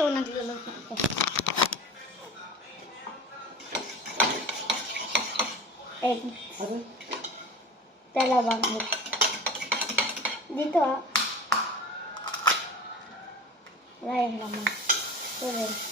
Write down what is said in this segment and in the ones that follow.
so nagluluto ako. Egg. Dalawang egg. Dito wala yung laman. Ito rin.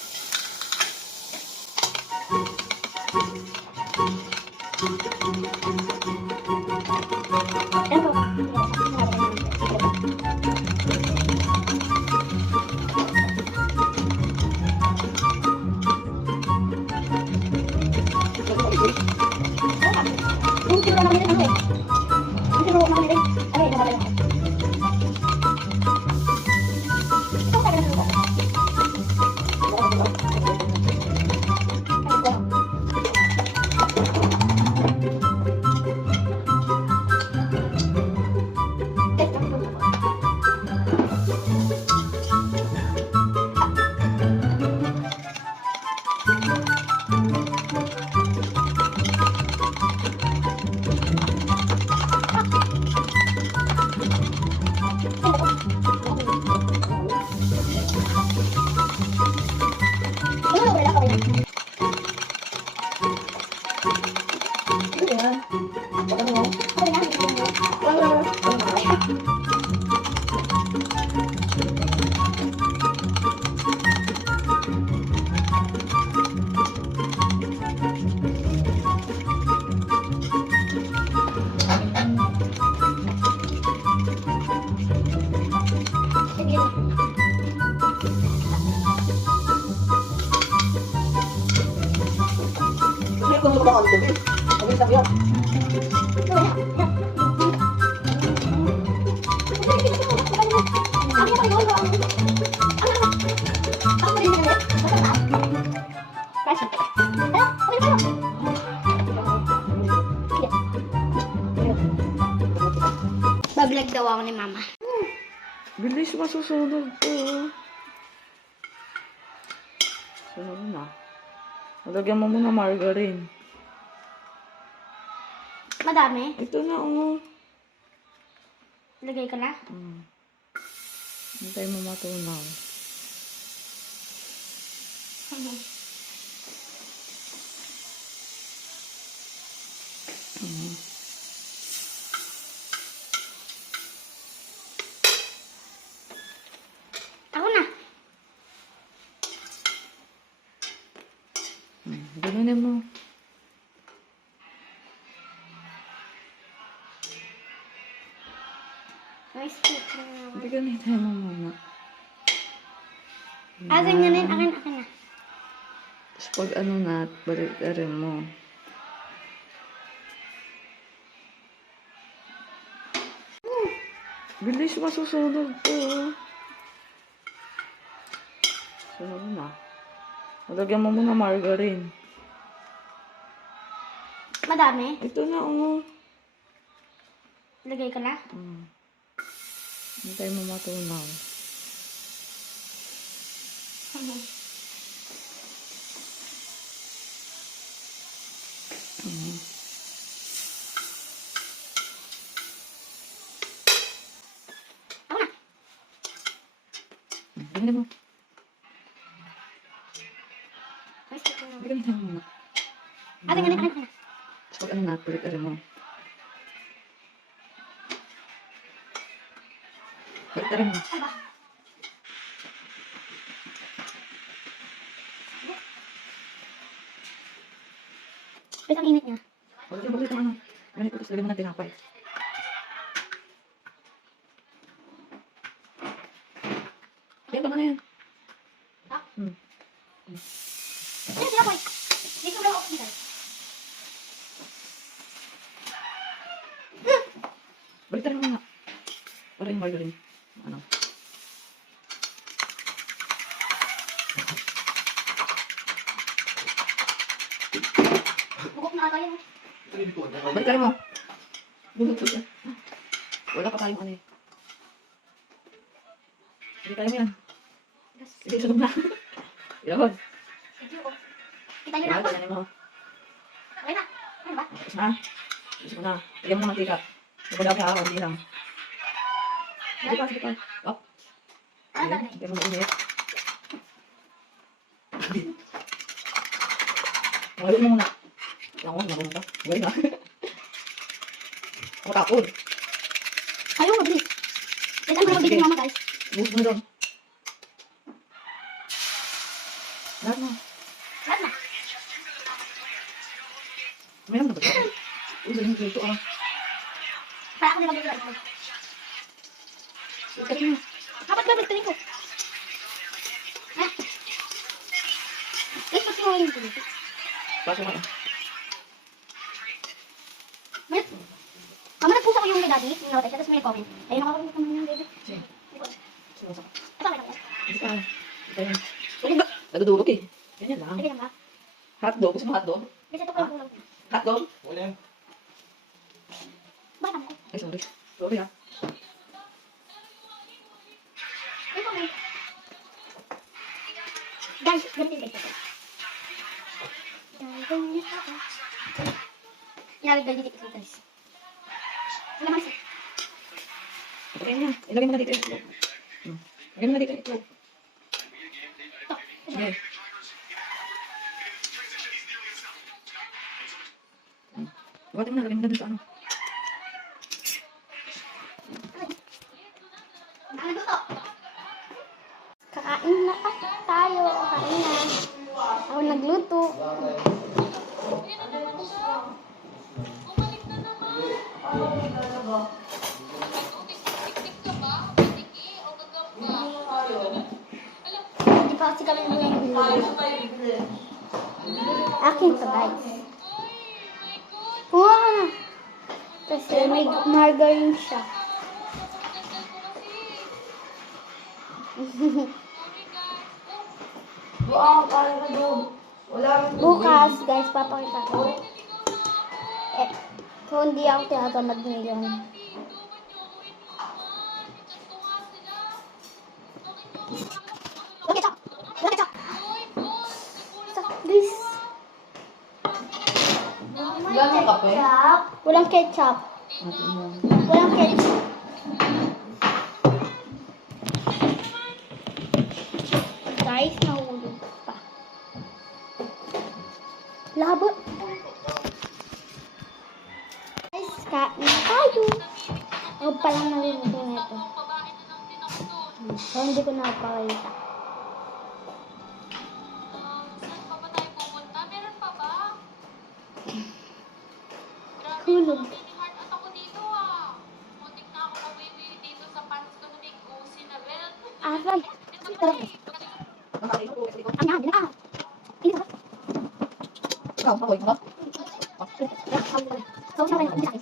Bablog daw ako ni Mama. Bilis, masusunog to. Sunog na. Lagyan mo muna margarine. Madami? Ito na, Lagay ko na? Hintay mo matunaw. Ako na. Ganunin mo. Hindi ganitay mo muna. Ganyanin. Akin na. Tapos pag na, balik na rin mo. Bilis, masusunog to. Sunog na. Lagyan mo muna margarine. Madami? Ito na, Lagay ko na? Hintay mo matunaw. Ako na. Ganyan mo. May stick na. Ganyan mo muna. Ganyanin. Tapos pag na, balik na rin mo. Balik na rin mo. Aba. Wait, ang init niya. Balik na. Ganyan ko, tapos lagyan mo ng tinapay. Ayan, tama na yan. Ayan, sila po. Dito daw ako dito. Balik na rin mo nga. Para yung margarine. Bukok na ata yun. Balik ka rin mo. Bulog ko siya. Wala pa tayong Hindi kaya mo yan. Hindi, sunog na. Yun. Kita nyo na ako. Ganyan mo. Okay na. Ano ba? Tapos na. Tapos mo na. Lagyan mo ng mantika. Magpadaw ka ako. Hindi lang. Sige pa. Up. Ano ba? Lagyan mo ng init. Ngayon mo muna. Ako, marunong ka. Galing ha. Ako tapon. Ayaw, mabilis. Yan ang mga bigyan mama, guys. Bus mo doon. Lahat na. Lahat na. Mayroon na ba ito? Uy, galing ko ito ah. Para ako na mag-ito. Galing mo. Dapat ba bigyan ko? Ha? Guys, pag sinuha yung dito. Pasok ka na. May... Mama, nagpusa ko yung kay daddy. Yung nawatay siya, tapos may comment. Ayun, nakakalimutan ko naman yung baby. Sige. Sige, pasok. Ito, may comment. Hindi ka. Ito yun. Ano ba? Nadudulog eh. Ganyan lang. Sige lang ba? Hotdog. Gusto mo hotdog? Kasi ito ko lang kulang. Hotdog? Wala yan. Bakit ako? Ay, sorry. Sorry ah. May comment. Guys, ganito yung guys. Inawit ba dito guys? Ano naman siya? Okay na. Ilagay mo na dito ito. Ilagay mo na dito ito. Sige. Bukatin mo na. Lagay mo na dito sa ano. Kakain na tayo. Kakain na. Ako nagluto. Hindi pa kasi kami nagluto. Akin to guys. Kuha ka na. Kasi may margarine siya. Bukas, guys, papakita ko. Eh, kung hindi ako tinatamad ngayon. Walang ketchup! Walang ketchup! Guys. Walang kape? Walang ketchup. Walang ketchup. Guys, nahulog pa. Labo. Guys, kain na tayo. Ako palang naluluto nito. So, hindi ko napakita. Hulog. Aray. Ang yan, yan. Ini ba? Ikaw, ako'y ba? So, siya rin. Ini ano kayo dito?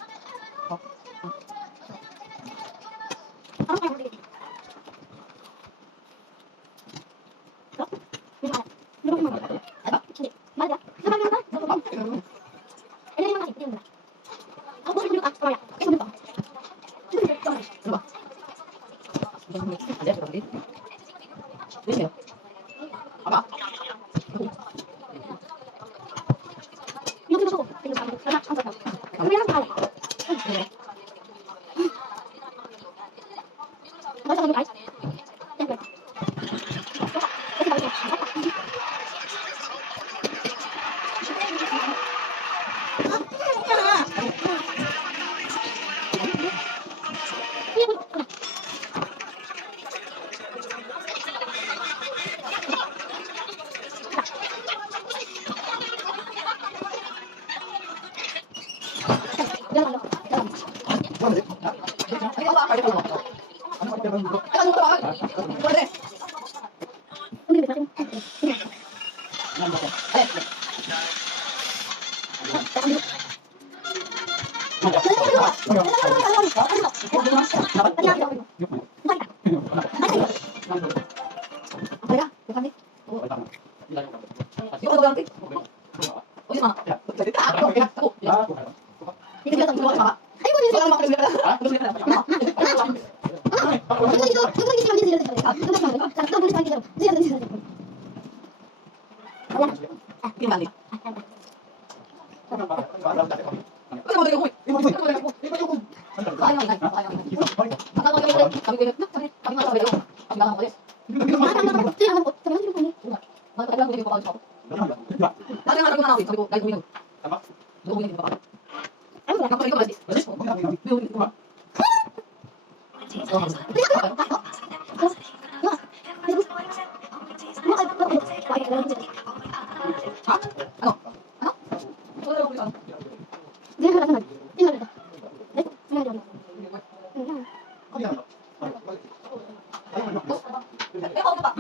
sabi ko, dahil uwi na. Tama? Uwi na, baka. Ano ba? Kapag ikaw, Aziz. Aziz, okay lang, okay lang. Uwi na. Ha? Ano? Ano? Wala ako ulit, ano? Okay lang. Ayaw, ano? Eh, ako ba?